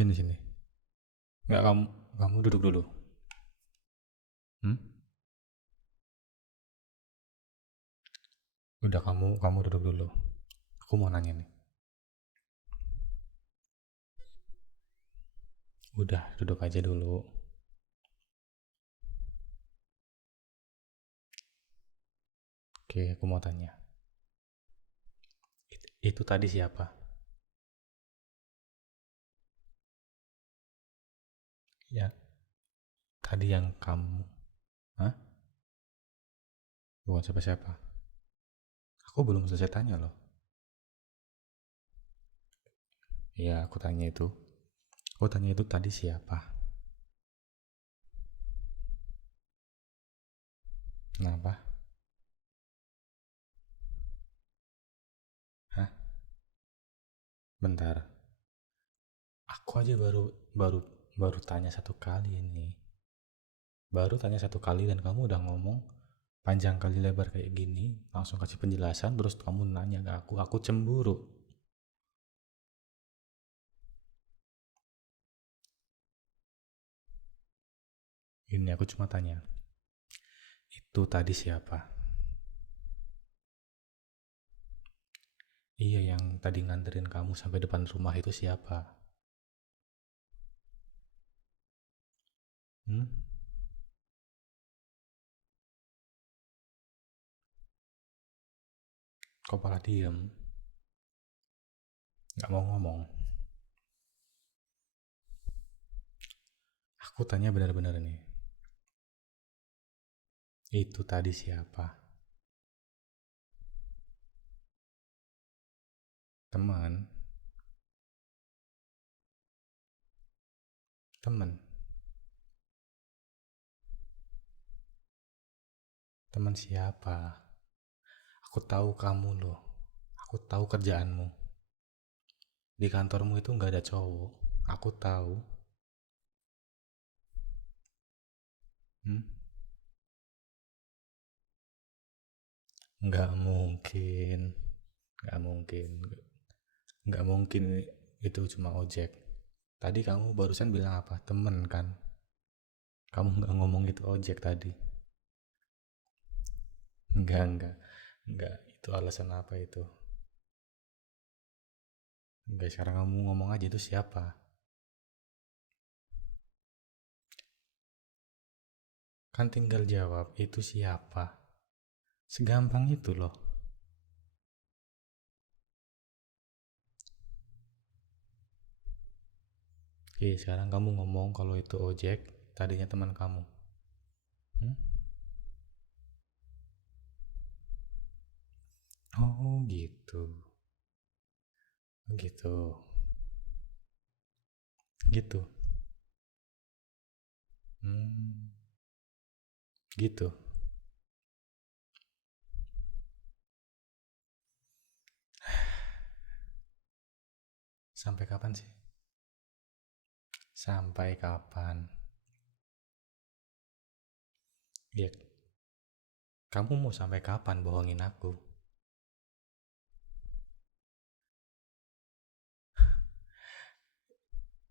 Sini sini. Nggak, kamu duduk dulu. Hmm? Udah, kamu duduk dulu. Aku mau nanya nih. Udah, duduk aja dulu. Oke, aku mau tanya. Itu tadi siapa? Ya, tadi yang kamu. Hah? Bukan siapa-siapa. Aku belum selesai tanya loh. Iya, aku tanya itu. Aku tanya itu tadi siapa? Kenapa? Hah? Bentar. Aku aja baru baru baru tanya satu kali ini. Baru tanya satu kali dan kamu udah ngomong panjang kali lebar kayak gini, langsung kasih penjelasan, terus kamu nanya ke aku cemburu. Ini aku cuma tanya, itu tadi siapa? Iya, yang tadi nganterin kamu sampai depan rumah itu siapa? Hmm? Kok malah diem? Gak mau ngomong? Aku tanya benar-benar nih, itu tadi siapa? Teman? Teman? Teman siapa? Aku tahu kamu loh. Aku tahu kerjaanmu. Di kantormu itu nggak ada cowok. Aku tahu. Hmm? Nggak mungkin. Nggak mungkin. Nggak mungkin itu cuma ojek. Tadi kamu barusan bilang apa? Temen kan? Kamu nggak ngomong itu ojek tadi. Enggak. Enggak. Itu alasan apa itu? Enggak, sekarang kamu ngomong aja itu siapa? Kan tinggal jawab, itu siapa? Segampang itu loh. Oke, sekarang kamu ngomong kalau itu ojek, tadinya teman kamu. Hmm? Oh gitu. Gitu. Gitu. Hmm. Gitu. Sampai kapan sih? Sampai kapan? Ya, kamu mau sampai kapan bohongin aku?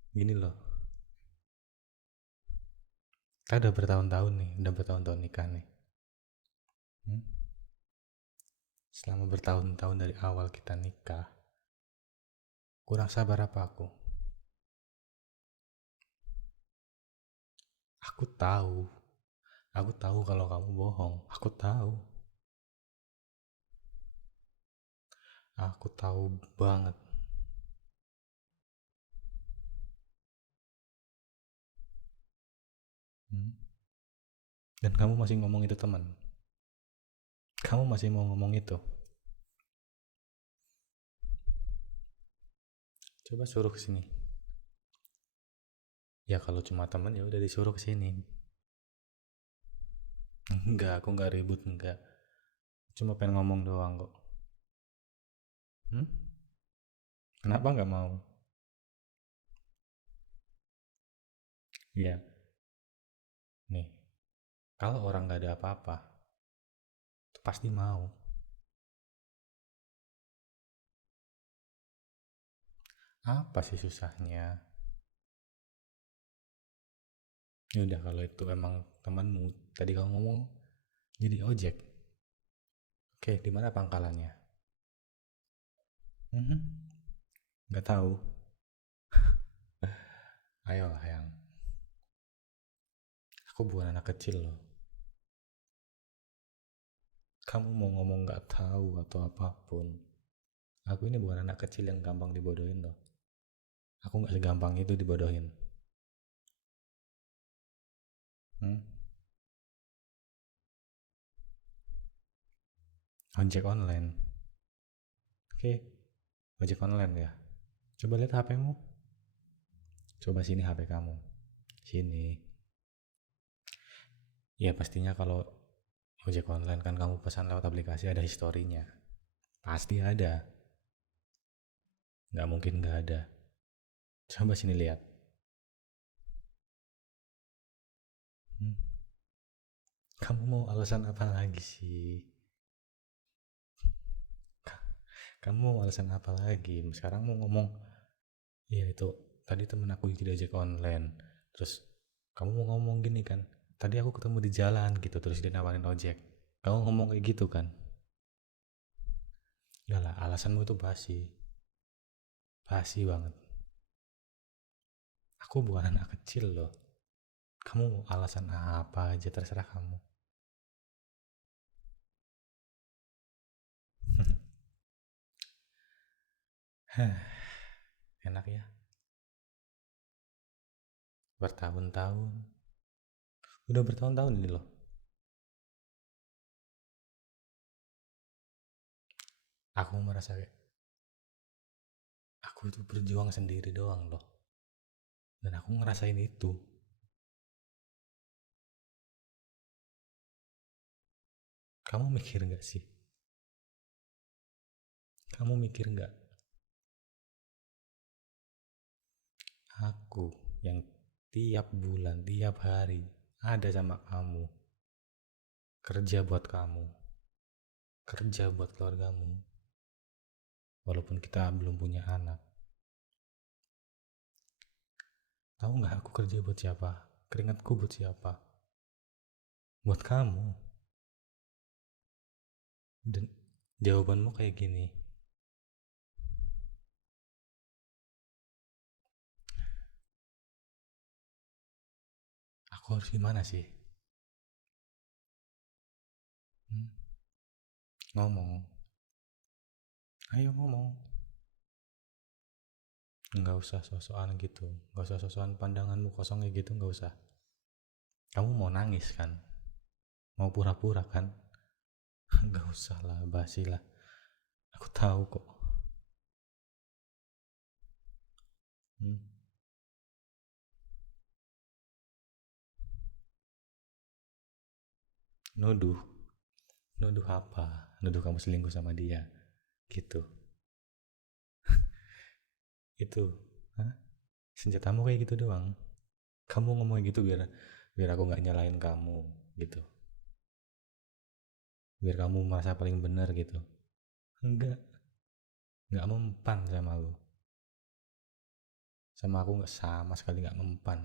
Gini loh, kita udah bertahun-tahun nih, udah bertahun-tahun nikah nih. Hmm? Selama bertahun-tahun dari awal kita nikah, kurang sabar apa aku? Aku tahu, aku tahu kalau kamu bohong. Aku tahu, aku tahu banget. Hmm? Dan kamu masih ngomong itu teman. Kamu masih mau ngomong itu. Coba suruh ke sini. Ya kalau cuma teman ya udah disuruh ke sini. Enggak, aku enggak ribut, enggak. Cuma pengen ngomong doang kok. Hmm? Kenapa nggak mau? Iya, nih. Kalau orang nggak ada apa-apa, pasti mau. Apa sih susahnya? Ya udah, kalau itu emang temanmu, tadi kamu ngomong jadi ojek. Oke, di mana pangkalannya? Mhm, nggak tahu. Ayolah yang, aku bukan anak kecil loh. Kamu mau ngomong nggak tahu atau apapun, aku ini bukan anak kecil yang gampang dibodohin loh. Aku nggak segampang itu dibodohin. Hmm? Ojek online. Oke, ojek online ya. Coba lihat HP-mu. Coba sini HP kamu. Sini. Ya pastinya kalau ojek online kan kamu pesan lewat aplikasi ada historinya. Pasti ada. Nggak mungkin nggak ada. Coba sini lihat. Hmm. Kamu mau alasan apa lagi sih? Kamu mau alasan apa lagi? Sekarang mau ngomong, ya itu tadi temen aku tidak ojek online. Terus kamu mau ngomong gini kan? Tadi aku ketemu di jalan gitu, terus dia nawarin ojek. Kamu ngomong kayak gitu kan? Udah lah, alasanmu itu basi. Basi banget. Aku bukan anak kecil loh. Kamu mau alasan apa aja terserah kamu. Enak ya. Bertahun-tahun. Udah bertahun-tahun ini loh. Aku merasa kayak aku itu berjuang sendiri doang loh. Dan aku ngerasain itu. Kamu mikir gak sih? Kamu mikir gak? Aku yang tiap bulan, tiap hari ada sama kamu. Kerja buat kamu. Kerja buat keluargamu. Walaupun kita belum punya anak. Tahu nggak aku kerja buat siapa? Keringatku buat siapa? Buat kamu. Dan jawabanmu kayak gini. Aku harus gimana sih? Hmm? Ngomong. Ayo ngomong. Nggak usah sosokan gitu. Nggak usah sosokan pandanganmu kosong kayak gitu. Nggak usah. Kamu mau nangis kan? Mau pura-pura kan? Nggak usah lah, basi lah. Aku tahu kok. Hmm? Nuduh. Nuduh apa? Nuduh kamu selingkuh sama dia. Gitu. Itu. Hah? Senjatamu kayak gitu doang. Kamu ngomong gitu biar biar aku nggak nyalain kamu gitu. Biar kamu merasa paling benar gitu. Enggak. Nggak mempan sama aku. Sama aku nggak, sama sekali nggak mempan.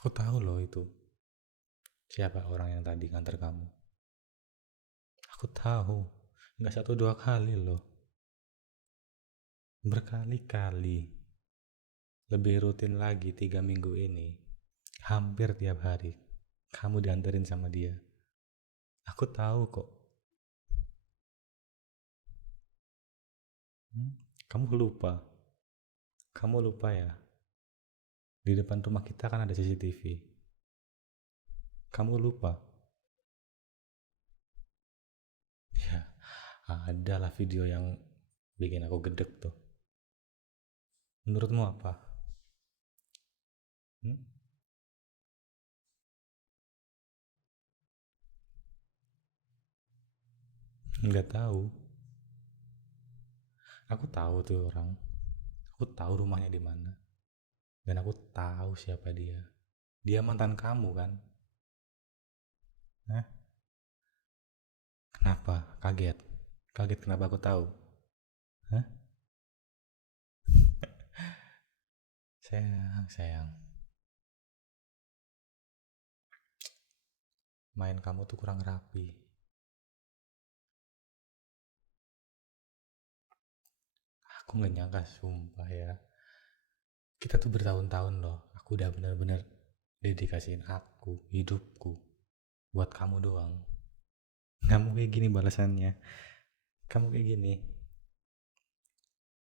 Aku tahu loh itu siapa orang yang tadi nganter kamu. Aku tahu. Nggak satu dua kali loh. Berkali-kali. Lebih rutin lagi 3 minggu ini. Hampir tiap hari. Kamu dianterin sama dia. Aku tahu kok. Hmm? Kamu lupa. Kamu lupa ya. Di depan rumah kita kan ada CCTV. Kamu lupa. Ya, adalah video yang bikin aku gedek tuh. Menurutmu apa? Hmm? Nggak tahu. Aku tahu tuh orang. Aku tahu rumahnya di mana. Dan aku tahu siapa dia. Dia mantan kamu kan? Hah? Kenapa? Kaget. Kaget kenapa aku tahu? Hah? Sayang, main kamu tuh kurang rapi. Aku nggak nyangka, sumpah ya. Kita tuh bertahun-tahun loh. Aku udah bener-bener dedikasiin hidupku, buat kamu doang. Kamu kayak gini balasannya. Kamu kayak gini.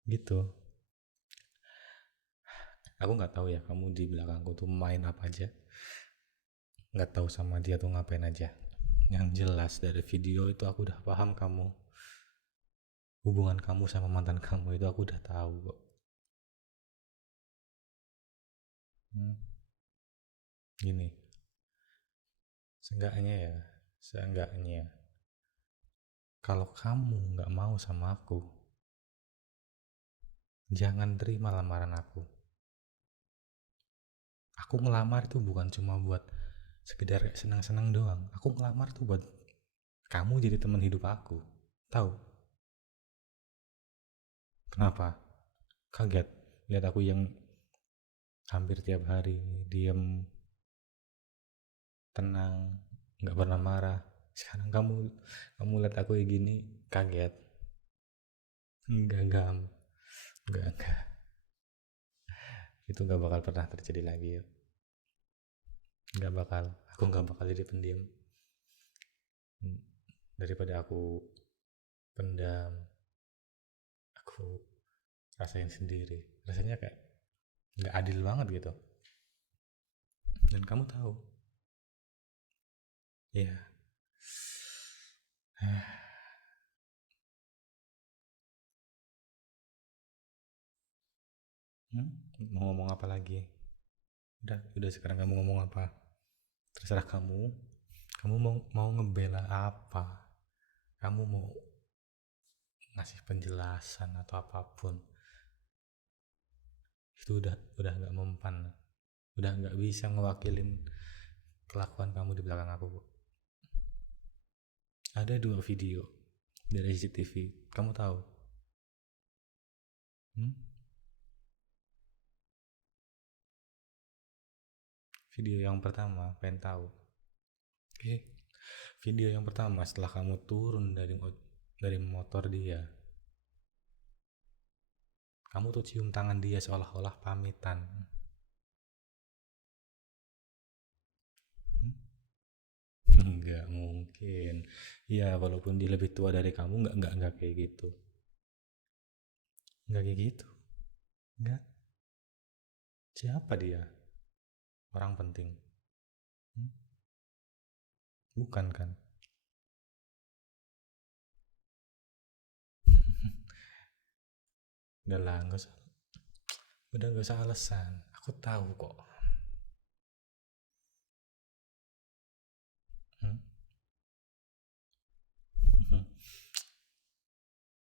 Gitu. Aku nggak tahu ya kamu di belakangku tuh main apa aja. Nggak tahu sama dia tuh ngapain aja. Yang jelas dari video itu aku udah paham kamu. Hubungan kamu sama mantan kamu itu aku udah tahu kok. Gini, seenggaknya kalau kamu nggak mau sama aku, jangan terima lamaran aku. Aku ngelamar itu bukan cuma buat sekedar senang-senang doang. Aku ngelamar tuh buat kamu jadi teman hidup aku. Tahu? Kenapa? Kaget lihat aku yang hampir tiap hari diem, tenang, nggak pernah marah. Sekarang kamu lihat aku kayak gini, kaget. Enggak, enggak. Itu nggak bakal pernah terjadi lagi ya. Nggak bakal. Aku nggak bakal jadi pendiam. Daripada aku pendam, aku rasain sendiri. Rasanya kayak nggak adil banget gitu. Dan kamu tahu, ya. Mau ngomong apa lagi? Udah sekarang kamu ngomong apa? Terserah kamu. Kamu mau ngebela apa? Kamu mau ngasih penjelasan atau apapun? Itu udah nggak mempan. Udah nggak bisa ngewakilin kelakuan kamu di belakang aku. Ada 2 video dari CCTV. Kamu tahu? Video yang pertama, pengen tahu? Oke. Video yang pertama setelah kamu turun dari motor dia. Kamu tuh cium tangan dia seolah-olah pamitan. Enggak mungkin. Ya walaupun dia lebih tua dari kamu, enggak kayak gitu. Enggak kayak gitu. Enggak. Siapa dia? Orang penting. Bukan kan? Udah lah, udah gak usah alasan. Aku tahu kok.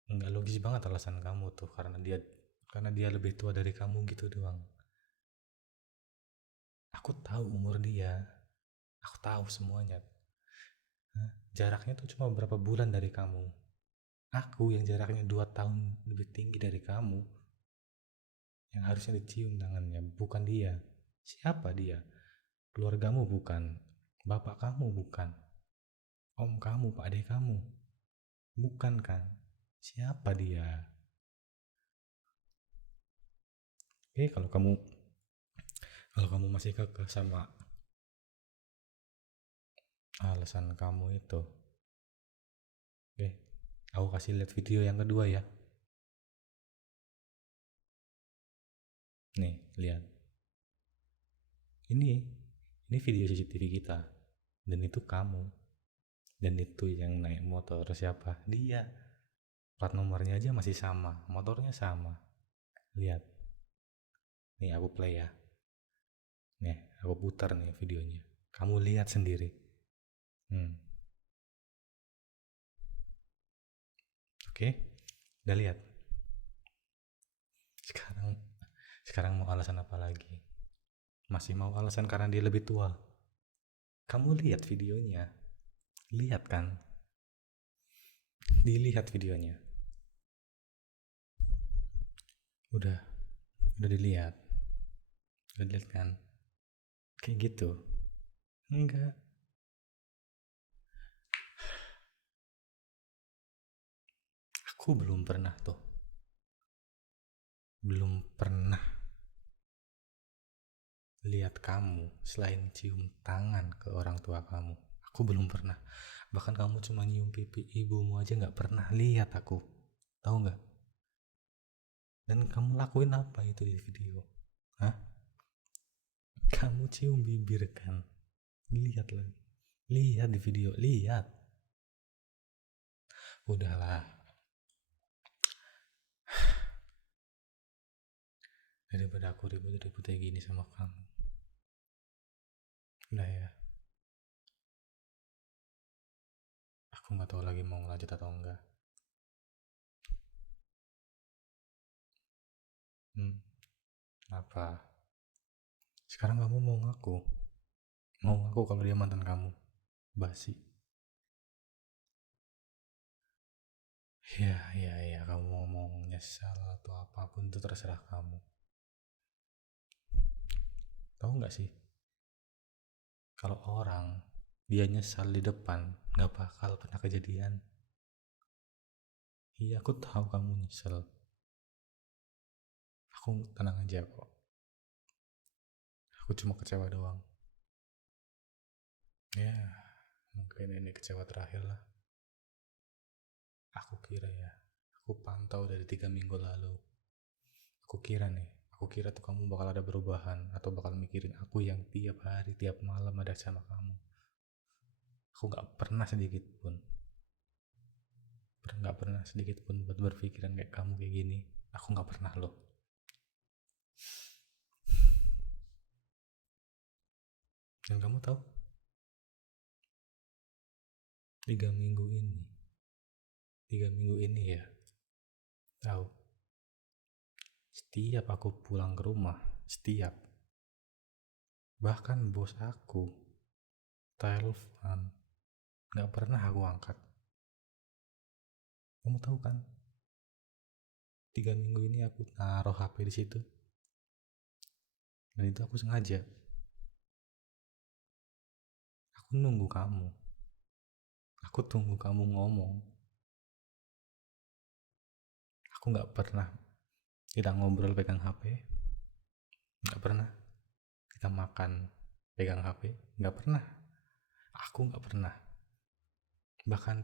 Enggak logis banget alasan kamu tuh, karena dia lebih tua dari kamu gitu doang. Aku tahu umur dia. Aku tahu semuanya. Jaraknya tuh cuma beberapa bulan dari kamu. Aku yang jaraknya 2 tahun lebih tinggi dari kamu, yang harusnya dicium tangannya, bukan dia. Siapa dia? Keluargamu bukan, bapak kamu bukan, om kamu, pak ade kamu bukan kan? Siapa dia? Kalau kamu masih kekeh sama alasan kamu itu, aku kasih lihat video yang kedua ya. Nih, lihat. Ini video CCTV kita. Dan itu kamu. Dan itu yang naik motor siapa? Dia. Plat nomornya aja masih sama, motornya sama. Lihat. Nih aku play ya. Nih, aku putar nih videonya. Kamu lihat sendiri. Oke? Udah lihat? Sekarang mau alasan apa lagi? Masih mau alasan karena dia lebih tua? Kamu lihat videonya. Lihat kan? Dilihat videonya. Udah dilihat. Udah lihat kan? Kayak gitu. Enggak. Aku belum pernah tuh. Belum pernah lihat kamu selain cium tangan ke orang tua kamu. Aku belum pernah. Bahkan kamu cuma nyium pipi ibumu aja nggak pernah lihat aku. Tahu nggak? Dan kamu lakuin apa itu di video? Hah? Kamu cium bibir kan? Lihat lah. Lihat di video. Lihat. Udahlah. Daripada aku ribut-ribut kayak gini sama kamu. Udah ya. Aku nggak tahu lagi mau lanjut atau enggak. Apa? Sekarang kamu mau ngaku? Mau ngaku kalau dia mantan kamu? Basi. Ya, kamu ngomong nyesal atau apapun itu terserah kamu. Tahu nggak sih? Kalau orang dia nyesal di depan, nggak bakal pernah kejadian. Iya, aku tahu kamu nyesel. Aku tenang aja kok. Aku cuma kecewa doang. Ya, mungkin ini kecewa terakhir lah. Aku kira ya, aku pantau dari 3 minggu lalu. Aku kira tuh kamu bakal ada perubahan atau bakal mikirin aku yang tiap hari, tiap malam ada sama kamu. Aku nggak pernah sedikit pun buat berpikiran kayak kamu kayak gini. Aku nggak pernah loh. Dan kamu tahu, 3 minggu ini, 3 minggu ini ya, tahu. Setiap aku pulang ke rumah, bahkan bos aku telepon, nggak pernah aku angkat. Kamu tahu kan? 3 minggu ini aku naruh HP di situ, dan itu aku sengaja. Aku nunggu kamu. Aku tunggu kamu ngomong. Aku nggak pernah kita ngobrol pegang HP, nggak pernah kita makan pegang HP, nggak pernah. Aku nggak pernah. Bahkan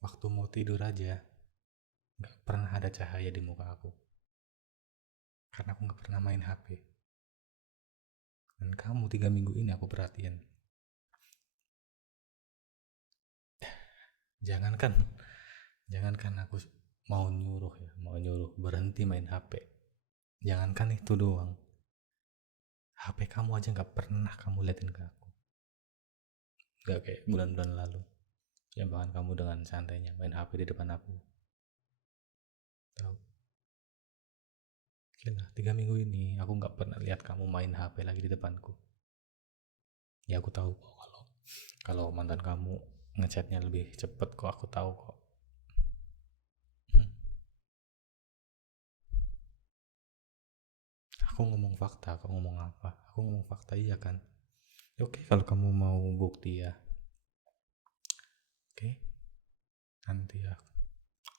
waktu mau tidur aja nggak pernah ada cahaya di muka aku, karena aku nggak pernah main HP. Dan kamu 3 minggu ini aku perhatiin. Jangankan aku mau nyuruh berhenti main HP. Jangankan itu doang. HP kamu aja nggak pernah kamu liatin ke aku. Nggak kayak bulan-bulan lalu. Ya bahkan kamu dengan santainya main HP di depan aku. Tahu? Gila, 3 minggu ini aku nggak pernah lihat kamu main HP lagi di depanku. Ya aku tahu kok kalau mantan kamu ngechatnya lebih cepet kok, aku tahu kok. Aku ngomong fakta, aku ngomong apa? Aku ngomong fakta, iya kan? Oke, kalau kamu mau bukti ya. Oke, nanti ya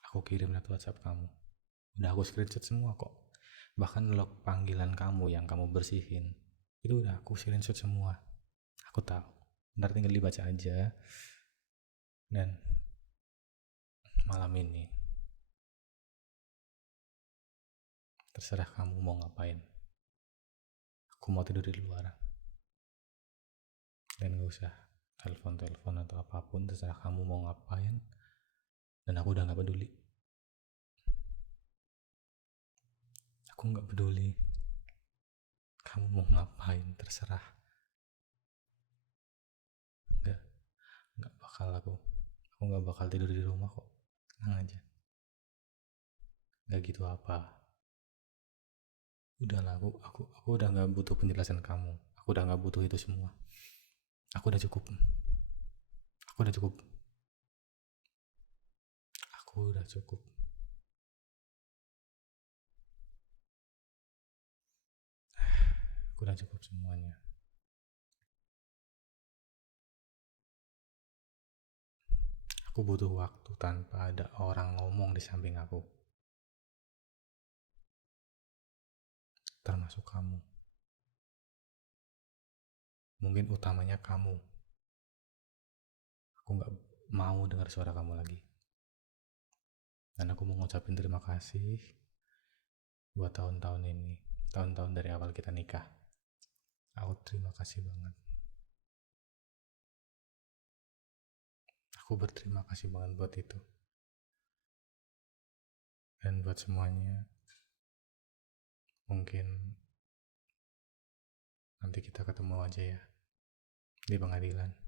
aku kirim lewat WhatsApp kamu. Udah aku screenshot semua kok. Bahkan log panggilan kamu yang kamu bersihin, itu udah aku screenshot semua. Aku tahu. Ntar tinggal dibaca aja. Dan malam ini terserah kamu mau ngapain. Aku mau tidur di luar. Dan gak usah telepon atau apapun, terserah kamu mau ngapain. Dan aku udah gak peduli. Aku gak peduli kamu mau ngapain, terserah. Gak bakal aku gak bakal tidur di rumah kok. Tenang aja. Gak gitu apa. Udahlah, aku udah gak butuh penjelasan kamu. Aku udah gak butuh itu semua. Aku udah cukup. Aku udah cukup. Udah cukup semuanya. Aku butuh waktu tanpa ada orang ngomong di samping aku, termasuk kamu. Mungkin utamanya kamu. Aku gak mau dengar suara kamu lagi. Dan aku mau ngucapin terima kasih buat tahun-tahun ini, tahun-tahun dari awal kita nikah. Aku terima kasih banget. Aku berterima kasih banget buat itu. Dan buat semuanya, mungkin nanti kita ketemu aja ya di pengadilan.